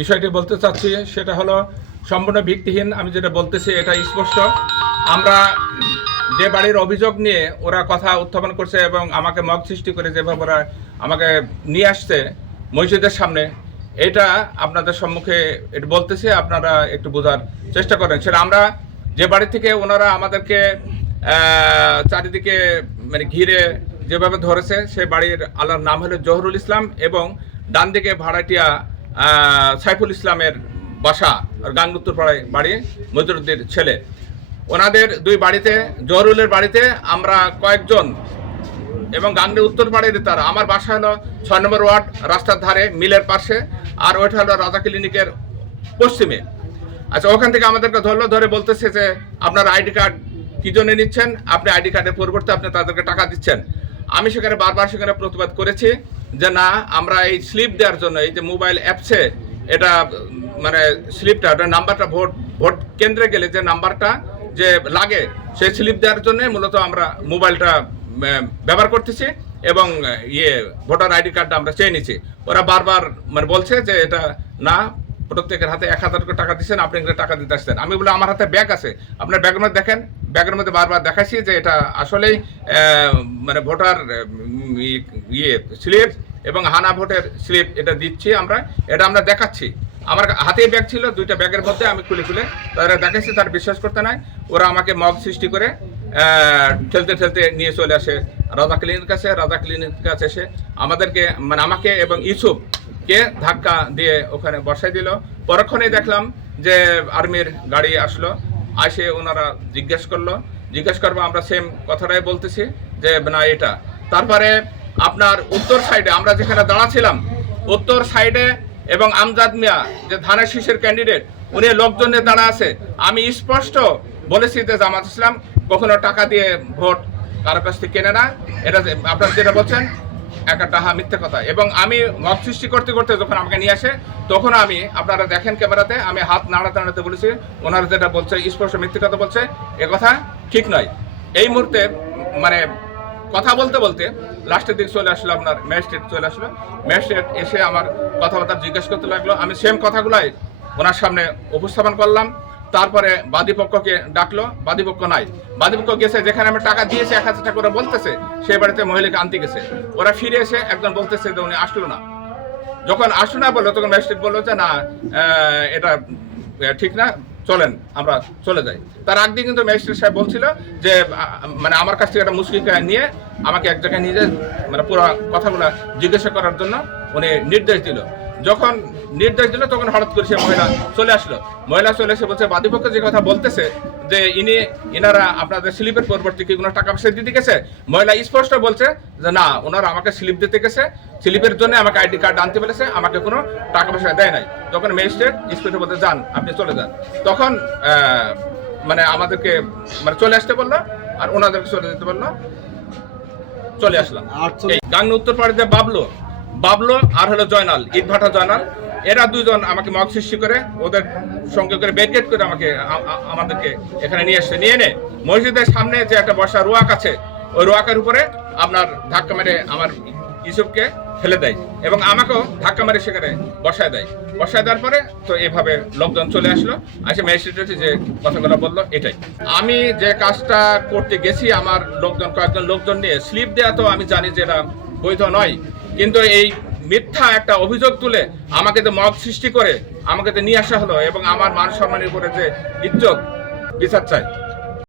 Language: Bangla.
বিষয়টি বলতে চাচ্ছি সেটা হলো সম্পূর্ণ ভিত্তিহীন। আমি যেটা বলতেছি এটা স্পষ্ট। আমরা যে বাড়ির অভিযোগ নিয়ে ওরা কথা উত্থাপন করছে এবং আমাকে মব সৃষ্টি করে যেভাবে ওরা আমাকে নিয়ে আসছে মসজিদের সামনে, এটা আপনাদের সম্মুখে এটা বলতেছি, আপনারা একটু বোঝার চেষ্টা করেন। সেটা আমরা যে বাড়ি থেকে ওনারা আমাদেরকে চারিদিকে মানে ঘিরে যেভাবে ধরেছে, সে বাড়ির আল্লাহর নাম হলো জহুরুল ইসলাম এবং ডান দিকে ভাড়াটিয়া সাইফুল ইসলামের বাসা, গাঙ্গ উত্তরপাড়ায় বাড়ি, মজরুদ্দির ছেলে। ওনাদের দুই বাড়িতে, জহুরুলের বাড়িতে আমরা কয়েকজন এবং গাঙ্গে উত্তরপাড়ের তারা। আমার বাসা হলো 6 নম্বর ওয়ার্ড, রাস্তার ধারে মিলের পাশে, আর ওইটা হলো রাজা ক্লিনিকের পশ্চিমে। আচ্ছা, ওখান থেকে আমাদেরকে ধরলো, ধরে বলতেছে যে আপনার আইডি কার্ড কি জন্য নিচ্ছেন, আপনি আইডি কার্ডের পরিবর্তে আপনি তাদেরকে টাকা দিচ্ছেন। আমি সেখানে বারবার সেখানে প্রতিবাদ করেছি যে না, আমরা এই স্লিপ দেওয়ার জন্য, এই যে মোবাইল অ্যাপসে এটা মানে স্লিপটা, ওটা নাম্বারটা ভোট কেন্দ্রে গেলে যে নাম্বারটা যে লাগে, সেই স্লিপ দেওয়ার জন্য মূলত আমরা মোবাইলটা ব্যবহার করতেছি এবং ভোটার আইডি কার্ডটা আমরা চেয়ে নিচ্ছি। ওরা বারবার মানে বলছে যে এটা না, প্রত্যেকের হাতে 1000 টাকা দিচ্ছেন, আপনি টাকা দিতে আসছেন। আমি বলে আমার হাতে ব্যাগ আছে, আপনার ব্যাগের মধ্যে দেখেন। ব্যাগের মধ্যে বারবার দেখাচ্ছি যে এটা আসলেই মানে ভোটার স্লিপ এবং হানা ভোটের স্লিপ, এটা দিচ্ছি আমরা, এটা আমরা দেখাচ্ছি। আমার হাতে ব্যাগ ছিল, দুইটা ব্যাগের মধ্যে আমি খুলে তারা দেখাচ্ছি, তারা বিশ্বাস করতে নাই। ওরা আমাকে মব সৃষ্টি করে ঠেলতে ঠেলতে নিয়ে চলে আসে রাজা ক্লিনিক কাছে। রাজা ক্লিনিক কাছে এসে আমাদেরকে মানে আমাকে এবং ইউসুফকে ধাক্কা দিয়ে ওখানে বসাই দিল। পরক্ষণেই দেখলাম যে আর্মির গাড়ি আসলো, আসে ওনারা জিজ্ঞেস করবো, আমরা সেম কথাটাই বলতেছি যে না এটা। তারপরে আপনার উত্তর সাইডে আমরা যেখানে দাঁড়াছিলাম, উত্তর সাইডে এবং আমজাদ মিয়া যে ধানের শীষের ক্যান্ডিডেট, উনি লোকজন নিয়ে দাঁড়া আছে। আমি স্পষ্ট বলেছি যে জামাত ইসলাম কখনো টাকা দিয়ে ভোট কারো কাছ থেকে কেনে না, এটা আপনারা যেটা বলছেন একটা মিথ্যে কথা। এবং আমি মত সৃষ্টি করতে করতে যখন আমাকে নিয়ে আসে, তখন আমি, আপনারা দেখেন ক্যামেরাতে, আমি হাত নাড়াতে বলেছি, ওনারা যেটা বলছে স্পষ্ট মিথ্যে কথা বলছে, এ কথা ঠিক নয়। এই মুহূর্তে মানে কথা বলতে বলতে লাস্টের দিক চলে আসলো, আপনার ম্যাজিস্ট্রেট চলে আসলো। ম্যাজিস্ট্রেট এসে আমার কথাবার্তা জিজ্ঞেস করতে লাগলো। আমি সেম কথাগুলাই ওনার সামনে উপস্থাপন করলাম। তারপরে বাদীপক্ষকে ডাকলো, বাদীপক্ষ নাই। বাদীপক্ষ গেছে যেখানে আমি টাকা দিয়েছি 1000 টাকা করে বলতেছে, সেই বাড়িতে মহিলাকে আনতে গেছে। ওরা ফিরে এসে একজন বলতেছে যে উনি আসলো না। যখন আসলো না বললো, তখন ম্যাজিস্ট্রেট বললো যে না, এটা ঠিক না, চলেন আমরা চলে যাই। তার আগ দিয়ে কিন্তু ম্যাজিস্ট্রেট সাহেব বলছিল যে মানে আমার কাছ থেকে একটা মুশকিল নিয়ে আমাকে এক জায়গায় নিয়ে মানে পুরো কথাগুলো জিজ্ঞাসা করার জন্য উনি নির্দেশ দিল। যখন নির্দেশ দিল, তখন হঠাৎ করে সে মহিলা চলে আসলো। মহিলা চলে এসে বলছে বাদীপক্ষ যে কথা বলতেছে যে ইনারা আপনাদের স্লিপের পরিবর্তে কি কোনো টাকা পয়সা দিতে গেছে। মহিলা স্পষ্ট বলছে যে না, ওনারা আমাকে স্লিপ দিতে গেছে, স্লিপের জন্য আমাকে আইডি কার্ড আনতে বলেছে, আমাকে কোনো টাকা পয়সা দেয় নাই। তখন ম্যাজিস্ট্রেট স্পিডে বলতে যান, আপনি চলে যান। তখন মানে আমাদেরকে মানে চলে আসতে বললো, আর ওনাদেরকে চলে যেতে বললো। চলে আসলাম। গাঙ্গ উত্তরপাড়াতে বাবলু আর হলো জয়নাল, ইটভাটা জয়নাল, এরা দুইজন আমাকে মক সৃষ্টি করে ওদের সঙ্গে করে ব্যারিকেড করে আমাদেরকে এখানে নিয়ে আসছে। নিয়ে এনে মসজিদের সামনে যে একটা বসা রোয়াক আছে, ওই রোয়াকের উপরে আপনার ধাক্কা মেরে আমার ইউসুফকে ফেলে দেয় এবং আমাকেও ধাক্কা মেরে সেখানে বসায় দেওয়ার পরে তো এভাবে লোকজন চলে আসলো। আসে ম্যাজিস্ট্রেট যে কথাগুলো বললো, এটাই। আমি যে কাজটা করতে গেছি, আমার কয়েকজন লোকজন নিয়ে স্লিপ দেওয়া, তো আমি জানি যে এটা বৈধ নয়, কিন্তু এই মিথ্যা একটা অভিযোগ তুলে আমাকে তো মব সৃষ্টি করে আমাকে তো নিয়ে আসা হলো এবং আমার মান সম্মানের উপরে যে ইজ্জত, বিচার চাই।